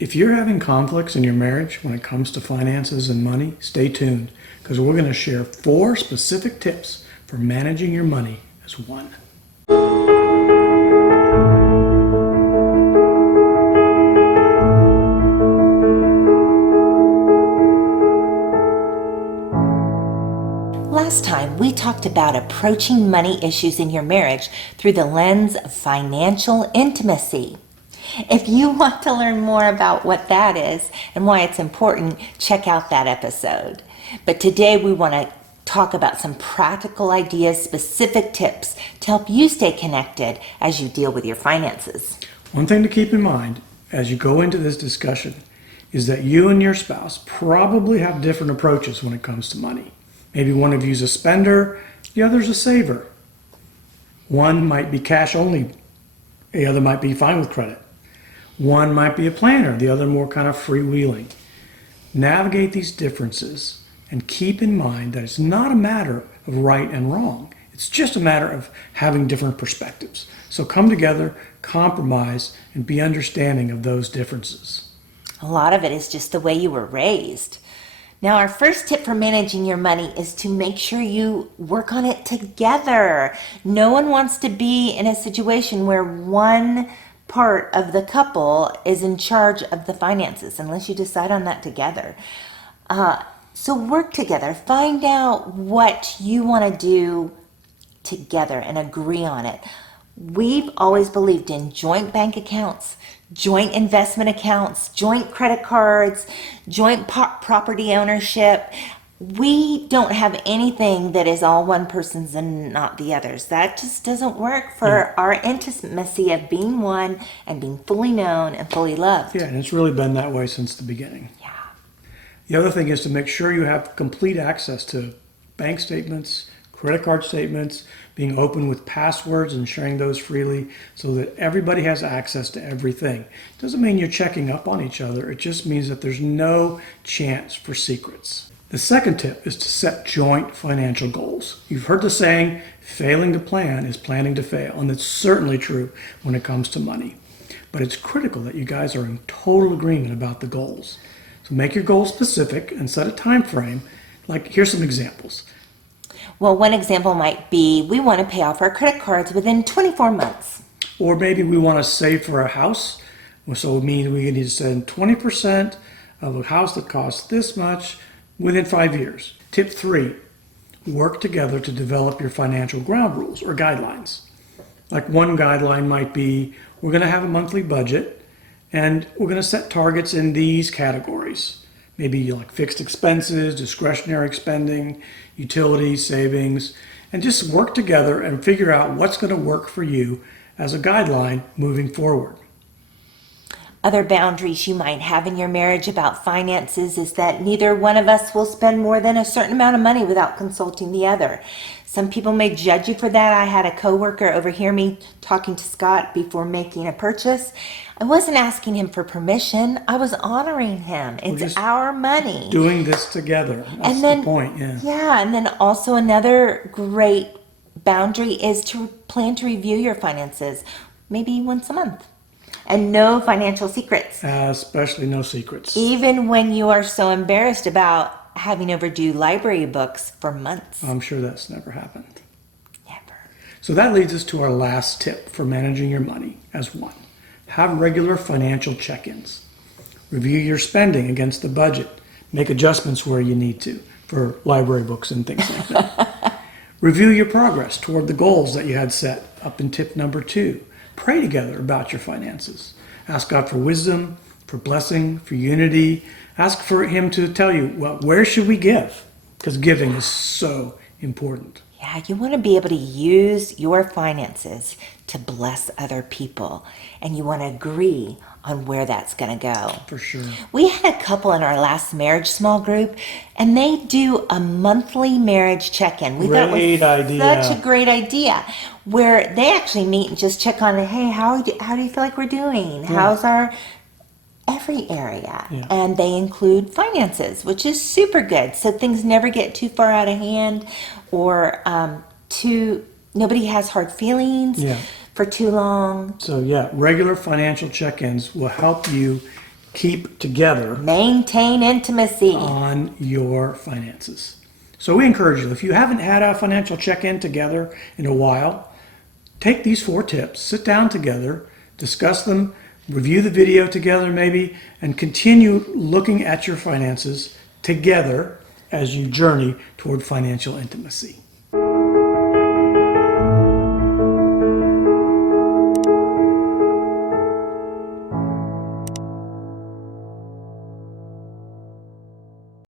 If you're having conflicts in your marriage when it comes to finances and money, stay tuned because we're going to share 4 specific tips for managing your money as one. Last time, we talked about approaching money issues in your marriage through the lens of financial intimacy. If you want to learn more about what that is and why it's important, check out that episode. But today we want to talk about some practical ideas, specific tips to help you stay connected as you deal with your finances. One thing to keep in mind as you go into this discussion is that you and your spouse probably have different approaches when it comes to money. Maybe one of you's a spender, the other's a saver. One might be cash only, the other might be fine with credit. One might be a planner, the other more kind of freewheeling. Navigate these differences and keep in mind that it's not a matter of right and wrong. It's just a matter of having different perspectives. So come together, compromise, and be understanding of those differences. A lot of it is just the way you were raised. Now, our first tip for managing your money is to make sure you work on it together. No one wants to be in a situation where one part of the couple is in charge of the finances unless you decide on that together. So work together. Find out what you want to do together and agree on it. We've always believed in joint bank accounts, joint investment accounts, joint credit cards, joint property ownership. We don't have anything that is all one person's and not the other's. That just doesn't work for our intimacy of being one and being fully known and fully loved. Yeah, and it's really been that way since the beginning. Yeah. The other thing is to make sure you have complete access to bank statements, credit card statements, being open with passwords and sharing those freely so that everybody has access to everything. It doesn't mean you're checking up on each other. It just means that there's no chance for secrets. The second tip is to set joint financial goals. You've heard the saying, failing to plan is planning to fail, and that's certainly true when it comes to money. But it's critical that you guys are in total agreement about the goals. So make your goals specific and set a time frame. Like, here's some examples. Well, one example might be we want to pay off our credit cards within 24 months. Or maybe we want to save for a house. So it means we need to send 20% of a house that costs this much within 5 years. Tip 3, work together to develop your financial ground rules or guidelines. Like one guideline might be, we're going to have a monthly budget and we're going to set targets in these categories. Maybe like fixed expenses, discretionary spending, utilities, savings, and just work together and figure out what's going to work for you as a guideline moving forward. Other boundaries you might have in your marriage about finances is that neither one of us will spend more than a certain amount of money without consulting the other. Some people may judge you for that. I had a coworker overhear me talking to Scott before making a purchase. I wasn't asking him for permission. I was honoring him. It's our money. Doing this together. That's the point, yeah. Yeah, and then also another great boundary is to plan to review your finances maybe once a month. And no financial secrets. Especially no secrets. Even when you are so embarrassed about having overdue library books for months. I'm sure that's never happened. Never. So that leads us to our last tip for managing your money as one. Have regular financial check-ins. Review your spending against the budget. Make adjustments where you need to for library books and things like that. Review your progress toward the goals that you had set up in tip number 2. Pray together about your finances. Ask God for wisdom, for blessing, for unity. Ask for Him to tell you, well, where should we give? Because giving is so important. Yeah, you want to be able to use your finances to bless other people. And you want to agree on where that's going to go. For sure. We had a couple in our last marriage small group, and they do a monthly marriage check-in. We thought it was such a great idea, where they actually meet and just check on, hey, how do you feel like we're doing? Yeah. How's our every area? Yeah. And they include finances, which is super good. So things never get too far out of hand, or nobody has hard feelings. Yeah. For too long. So yeah, regular financial check-ins will help you keep together Maintain intimacy. on your finances. So we encourage you, if you haven't had a financial check-in together in a while, take these 4 tips, sit down together, discuss them, review the video together maybe, and continue looking at your finances together as you journey toward financial intimacy.